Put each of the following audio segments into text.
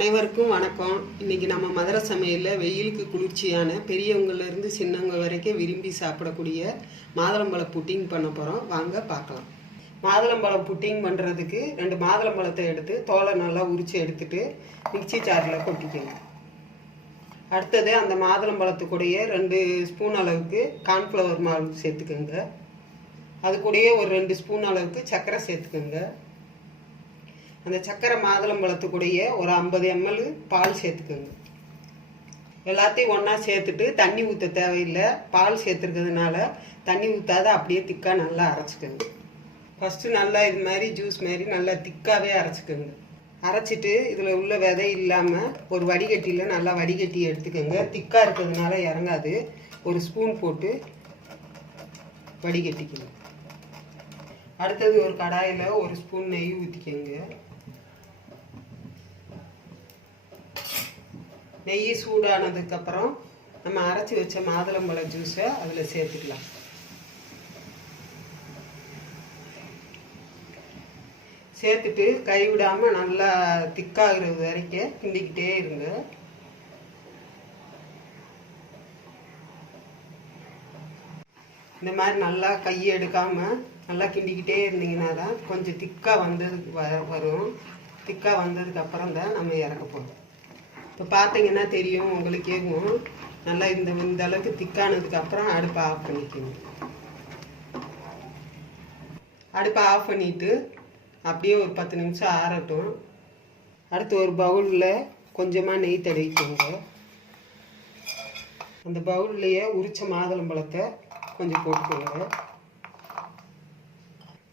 அனைவருக்கும் வணக்கம். இன்னைக்கு நம்ம மதுரை சமையலில் வெயிலுக்கு குளிர்ச்சியான பெரியவங்கள்லேருந்து சின்னவங்க வரைக்கும் விரும்பி சாப்பிடக்கூடிய மாதுளம்பழம் புட்டிங் பண்ண போகிறோம் வாங்க பார்க்கலாம். மாதுளம்பழம் புட்டிங் பண்ணுறதுக்கு ரெண்டு மாதுளம்பழத்தை எடுத்து தோலை நல்லா உரித்து எடுத்துட்டு மிக்ஸி ஜாரில் கொட்டிக்கோங்க. அடுத்தது அந்த மாதுளம்பழத்துக்கூடயே ரெண்டு ஸ்பூன் அளவுக்கு கார்ன்ஃப்ளவர் மாவு சேர்த்துக்கோங்க. அது கூடயே ஒரு ரெண்டு ஸ்பூன் அளவுக்கு சர்க்கரை சேர்த்துக்கோங்க. அந்த சக்கரை மாதுளம்பழத்துக்கூடயே ஒரு ஐம்பது எம்எல் பால் சேர்த்துக்கோங்க. எல்லாத்தையும் ஒன்றா சேர்த்துட்டு தண்ணி ஊற்ற தேவையில்லை. பால் சேர்த்துருக்கிறதுனால தண்ணி ஊற்றாத அப்படியே திக்காக நல்லா அரைச்சிக்கோங்க. ஃபஸ்ட்டு நல்லா இது மாதிரி ஜூஸ் மாதிரி நல்லா திக்காகவே அரைச்சிக்கோங்க. அரைச்சிட்டு இதில் உள்ள விதை இல்லாமல் ஒரு வடிகட்டியில் நல்லா வடிகட்டி எடுத்துக்கோங்க. திக்காக இருக்கிறதுனால இறங்காது. ஒரு ஸ்பூன் போட்டு வடிகட்டிக்கோங்க. அடுத்தது ஒரு கடாயில் ஒரு ஸ்பூன் நெய் ஊற்றிக்கோங்க நெய் சூடானதுக்கப்புறம் நம்ம அரைச்சி வச்ச மாதுளம்பழ ஜூஸை அதில் சேர்த்துக்கலாம். சேர்த்துட்டு கைவிடாமல் நல்லா திக்காகிறது வரைக்கும் கிண்டிக்கிட்டே இருங்க. இந்த மாதிரி நல்லா கையை எடுக்காமல் நல்லா கிண்டிக்கிட்டே இருந்தீங்கன்னா தான் கொஞ்சம் திக்காக வந்ததுக்கு வ வரும். திக்காக வந்ததுக்கப்புறம் தான் நம்ம இறக்க போகிறோம் இப்போ பார்த்தீங்கன்னா தெரியும் உங்களுக்கேவும் நல்லா இந்த இந்த அளவுக்கு திக்கானதுக்கு அப்புறம் அடுப்பை ஆஃப் பண்ணிக்கணும் அடுப்பை ஆஃப் பண்ணிட்டு அப்படியே ஒரு பத்து நிமிஷம் ஆறட்டும். அடுத்து ஒரு பவுலில் கொஞ்சமாக நெய் தடவிக்கோங்க. அந்த பவுல்லையே உரிச்ச மாதுளம்பழத்தை கொஞ்சம் போட்டுக்கோங்க.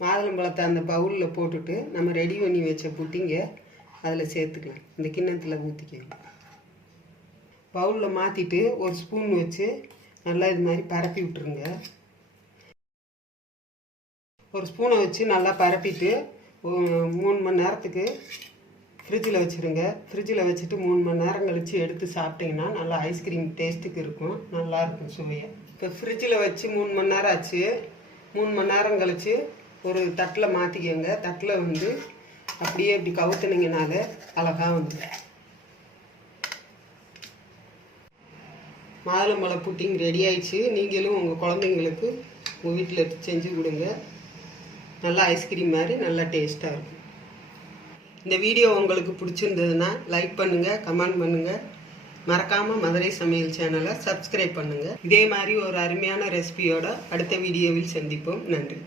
மாதுளம்பழத்தை அந்த பவுலில் போட்டுட்டு நம்ம ரெடி பண்ணி வச்ச புட்டிங்க அதில் சேர்த்துக்கலாம். இந்த கிண்ணத்தில் ஊற்றிக்கோங்க பவுலில் மாற்றிட்டு ஒரு ஸ்பூன் வச்சு நல்லா இது மாதிரி பரப்பி விட்டுருங்க. ஒரு ஸ்பூனை வச்சு நல்லா பரப்பிட்டு மூணு மணி நேரத்துக்கு ஃப்ரிட்ஜில் வச்சுருங்க. ஃப்ரிட்ஜில் வச்சுட்டு மூணு மணி நேரம் கழித்து எடுத்து சாப்பிட்டிங்கன்னா நல்லா ஐஸ்கிரீம் டேஸ்ட்டுக்கு இருக்கும். நல்லாயிருக்கும் சுவையை. சுவையாக இப்போ ஃப்ரிட்ஜில் வச்சு மூணு மணி நேரம் ஆச்சு. மூணு மணி நேரம் கழித்து ஒரு தட்டில் மாற்றிக்கோங்க தட்டில் வந்து அப்படியே இப்படி கவுத்துனீங்கனால அழகாக வந்து மாதுளம்பழ புட்டிங் ரெடி ஆயிடுச்சு. நீங்களும் உங்கள் குழந்தைங்களுக்கு உங்கள் வீட்டில் செஞ்சு கொடுங்க. நல்லா ஐஸ்கிரீம் மாதிரி நல்லா டேஸ்ட்டாக இருக்கும். இந்த வீடியோ உங்களுக்கு பிடிச்சிருந்ததுன்னா லைக் பண்ணுங்கள் கமெண்ட் பண்ணுங்கள் மறக்காமல் மதுரை சமையல் சேனலை சப்ஸ்கிரைப் பண்ணுங்கள் இதே மாதிரி ஒரு அருமையான ரெசிபியோட அடுத்த வீடியோவில் சந்திப்போம். நன்றி.